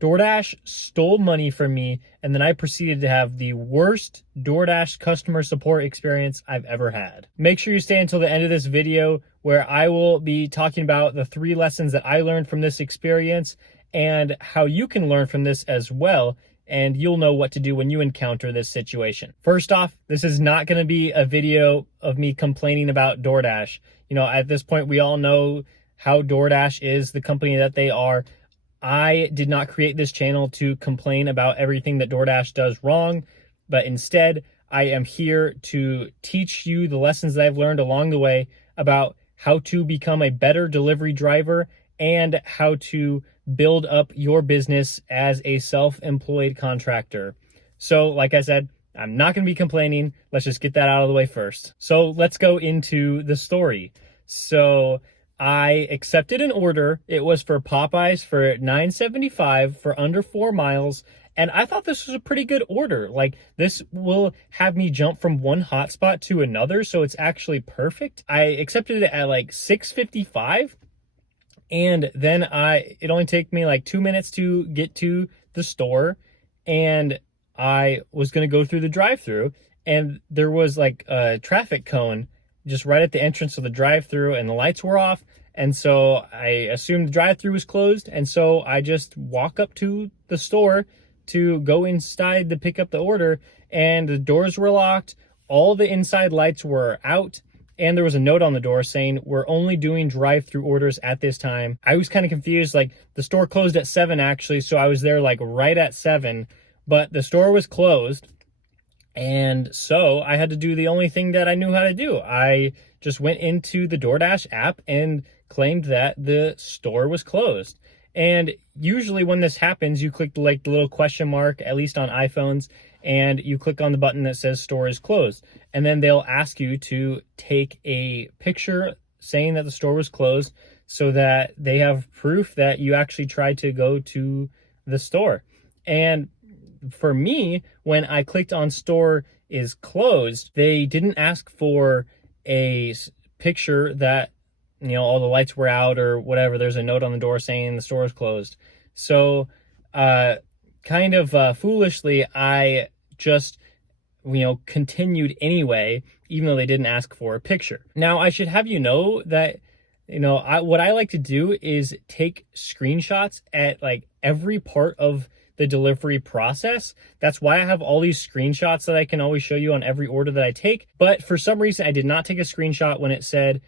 DoorDash stole money from me, and then I proceeded to have the worst DoorDash customer support experience I've ever had. Make sure you stay until the end of this video, where I will be talking about the 3 lessons that I learned from this experience and how you can learn from this as well, and you'll know what to do when you encounter this situation. First off, this is not going to be a video of me complaining about DoorDash. You know, at this point, we all know how DoorDash is, the company that they are. I did not create this channel to complain about everything that DoorDash does wrong, but instead, I am here to teach you the lessons that I've learned along the way about how to become a better delivery driver and how to build up your business as a self-employed contractor. So, like I said, I'm not going to be complaining. Let's just get that out of the way first. So let's go into the story. So I accepted an order. It was for Popeyes for $9.75 for under 4 miles. And I thought this was a pretty good order. Like, this will have me jump from one hotspot to another. So it's actually perfect. I accepted it at like $6.55. And then it only took me like 2 minutes to get to the store. And I was going to go through the drive-thru. And there was like a traffic cone just right at the entrance of the drive-thru, and the lights were off. And so I assumed the drive-thru was closed. And so I just walk up to the store to go inside to pick up the order, and the doors were locked. All the inside lights were out, and there was a note on the door saying, "We're only doing drive-thru orders at this time." I was kind of confused. Like, the store closed at 7 actually. So I was there like right at 7, but the store was closed. And so I had to do the only thing that I knew how to do. I just went into the DoorDash app and claimed that the store was closed. And usually when this happens, you click like the little question mark, at least on iPhones, and you click on the button that says store is closed. And then they'll ask you to take a picture saying that the store was closed so that they have proof that you actually tried to go to the store. And for me, when I clicked on store is closed, they didn't ask for a picture that, you know, all the lights were out or whatever. There's a note on the door saying the store is closed. So kind of foolishly, I just, you know, continued anyway, even though they didn't ask for a picture. Now, I should have you know that, you know, what I like to do is take screenshots at like every part of the delivery process. That's why I have all these screenshots that I can always show you on every order that I take. But for some reason, I did not take a screenshot when it said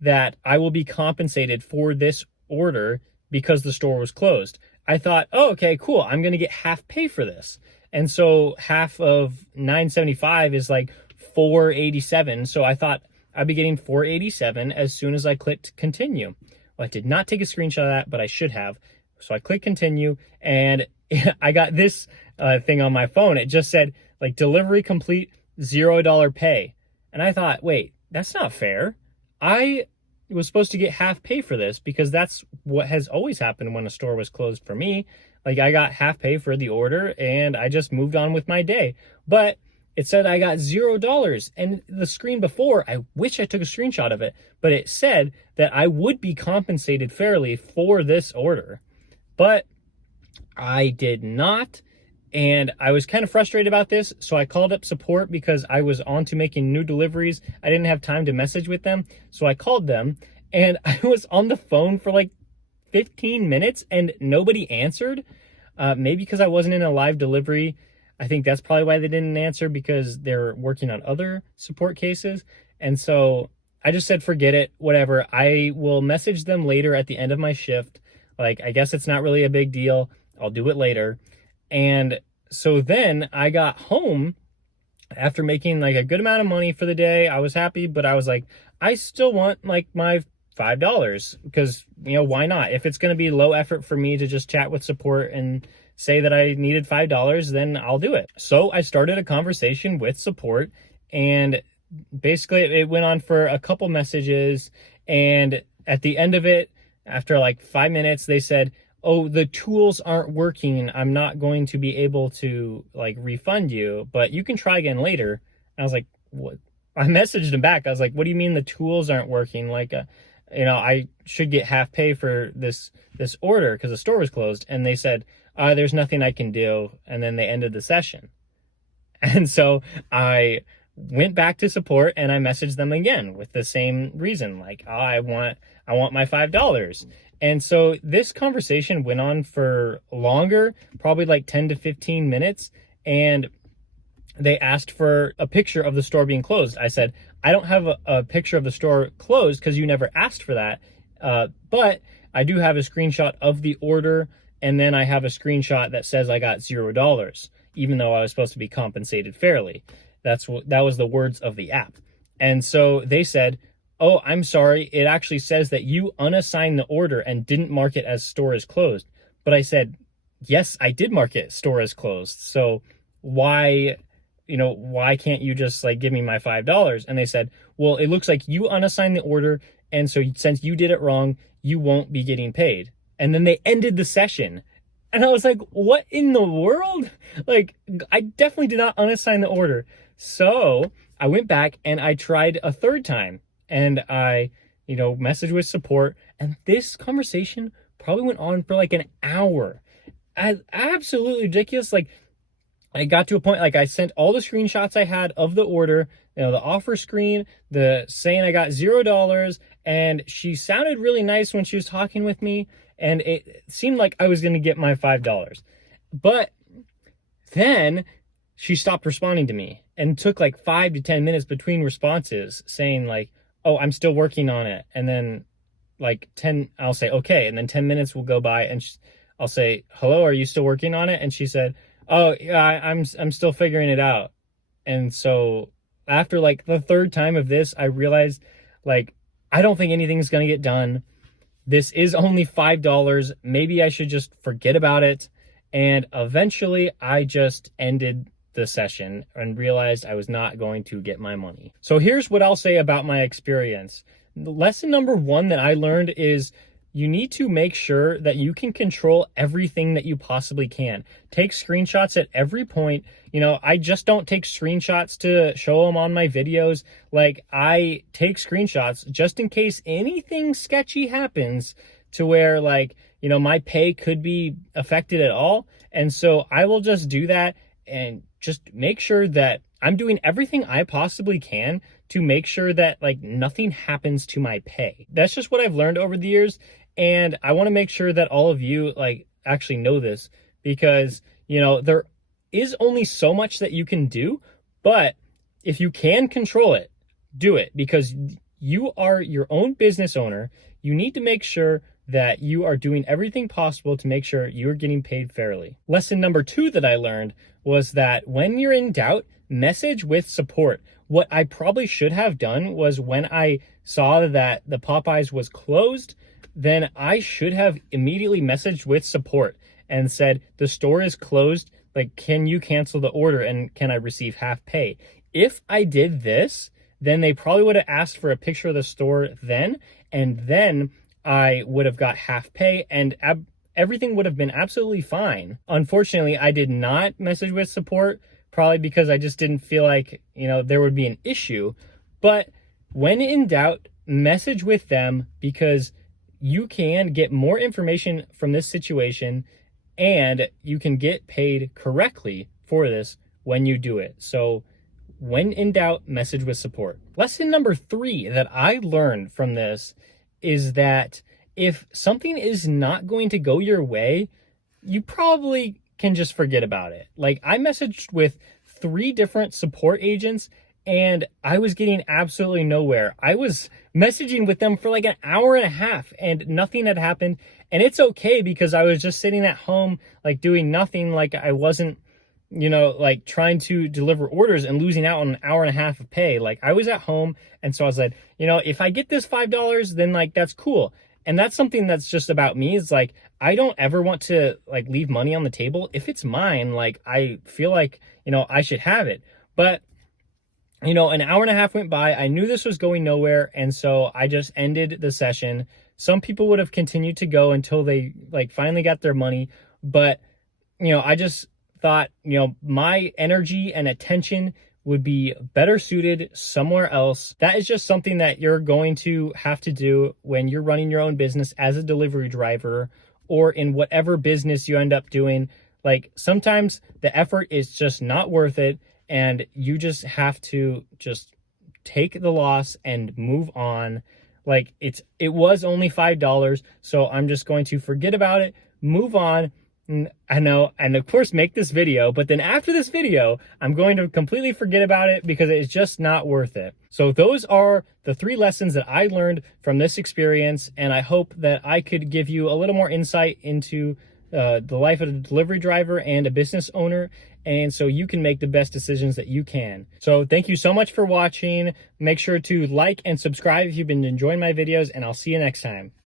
that I will be compensated for this order because the store was closed. I thought, oh, okay, cool. I'm going to get half pay for this. And so half of $9.75 is like $4.87. So I thought I'd be getting $4.87 as soon as I clicked continue. Well, I did not take a screenshot of that, but I should have. So I click continue, and I got this thing on my phone. It just said like delivery complete, $0 pay. And I thought, wait, that's not fair. I was supposed to get half pay for this because that's what has always happened when a store was closed for me. Like, I got half pay for the order and I just moved on with my day. But it said I got $0. And the screen before, I wish I took a screenshot of it, but it said that I would be compensated fairly for this order. But I did not, and I was kind of frustrated about this, so I called up support because I was on to making new deliveries. I didn't have time to message with them, so I called them, and I was on the phone for like 15 minutes, and nobody answered. Maybe because I wasn't in a live delivery. I think that's probably why they didn't answer, because they're working on other support cases. And so I just said, forget it, whatever. I will message them later at the end of my shift. Like, I guess it's not really a big deal. I'll do it later. And so then I got home after making like a good amount of money for the day. I was happy, but I was like, I still want like my $5 because, you know, why not? If it's going to be low effort for me to just chat with support and say that I needed $5, then I'll do it. So I started a conversation with support, and basically it went on for a couple messages. And at the end of it, after like 5 minutes, they said, oh, the tools aren't working. I'm not going to be able to like refund you, but you can try again later. And I was like, what? I messaged them back. I was like, what do you mean the tools aren't working? Like, I should get half pay for this order because the store was closed. And they said, there's nothing I can do. And then they ended the session. And so I went back to support and I messaged them again with the same reason, like, oh, I want my $5. And so this conversation went on for longer, probably like 10 to 15 minutes. And they asked for a picture of the store being closed. I said, I don't have a picture of the store closed because you never asked for that. But I do have a screenshot of the order. And then I have a screenshot that says I got $0, even though I was supposed to be compensated fairly. That was the words of the app. And so they said, oh, I'm sorry. It actually says that you unassigned the order and didn't mark it as store is closed. But I said, yes, I did mark it store is closed. So why can't you just like give me my $5? And they said, well, it looks like you unassigned the order. And so since you did it wrong, you won't be getting paid. And then they ended the session. And I was like, what in the world? Like, I definitely did not unassign the order. So I went back and I tried a third time and I, messaged with support. And this conversation probably went on for like an hour. Absolutely ridiculous. Like, I got to a point, like I sent all the screenshots I had of the order, the offer screen, the saying I got $0. And she sounded really nice when she was talking with me. And it seemed like I was going to get my $5. But then she stopped responding to me and took like 5 to 10 minutes between responses saying like, oh, I'm still working on it. And then like I'll say, okay. And then 10 minutes will go by and I'll say, hello, are you still working on it? And she said, oh yeah, I'm still figuring it out. And so after like the third time of this, I realized like, I don't think anything's going to get done. This is only $5. Maybe I should just forget about it. And eventually I just ended the session and realized I was not going to get my money. So here's what I'll say about my experience. Lesson number 1 that I learned is you need to make sure that you can control everything that you possibly can. Take screenshots at every point. I just don't take screenshots to show them on my videos. Like, I take screenshots just in case anything sketchy happens to where like, my pay could be affected at all. And so I will just do that and just make sure that I'm doing everything I possibly can to make sure that like nothing happens to my pay. That's just what I've learned over the years. And I want to make sure that all of you like actually know this because, there is only so much that you can do, but if you can control it, do it because you are your own business owner. You need to make sure that you are doing everything possible to make sure you're getting paid fairly. Lesson number 2 that I learned was that when you're in doubt, message with support. What I probably should have done was when I saw that the Popeyes was closed, then I should have immediately messaged with support and said, the store is closed. Like, can you cancel the order and can I receive half pay? If I did this, then they probably would have asked for a picture of the store then, and then I would have got half pay and everything would have been absolutely fine. Unfortunately, I did not message with support, probably because I just didn't feel like, there would be an issue. But when in doubt, message with them because you can get more information from this situation and you can get paid correctly for this when you do it. So when in doubt, message with support. Lesson number 3 that I learned from this is that if something is not going to go your way, you probably can just forget about it. Like, I messaged with 3 different support agents and I was getting absolutely nowhere. I was messaging with them for like an hour and a half and nothing had happened. And it's okay because I was just sitting at home, like doing nothing. Like I wasn't, like trying to deliver orders and losing out on an hour and a half of pay. Like I was at home. And so I was like, if I get this $5, then like, that's cool. And that's something that's just about me. Is like, I don't ever want to like leave money on the table. If it's mine, like I feel like, I should have it. But an hour and a half went by. I knew this was going nowhere. And so I just ended the session. Some people would have continued to go until they like finally got their money. But, I just thought, my energy and attention would be better suited somewhere else. That is just something that you're going to have to do when you're running your own business as a delivery driver, or in whatever business you end up doing. Like, sometimes the effort is just not worth it, and you just have to just take the loss and move on. Like, it was only $5, so I'm just going to forget about it, move on. I know, and of course make this video, but then after this video, I'm going to completely forget about it because it's just not worth it. So those are the 3 lessons that I learned from this experience, and I hope that I could give you a little more insight into the life of a delivery driver and a business owner, and so you can make the best decisions that you can. So thank you so much for watching. Make sure to like and subscribe if you've been enjoying my videos, and I'll see you next time.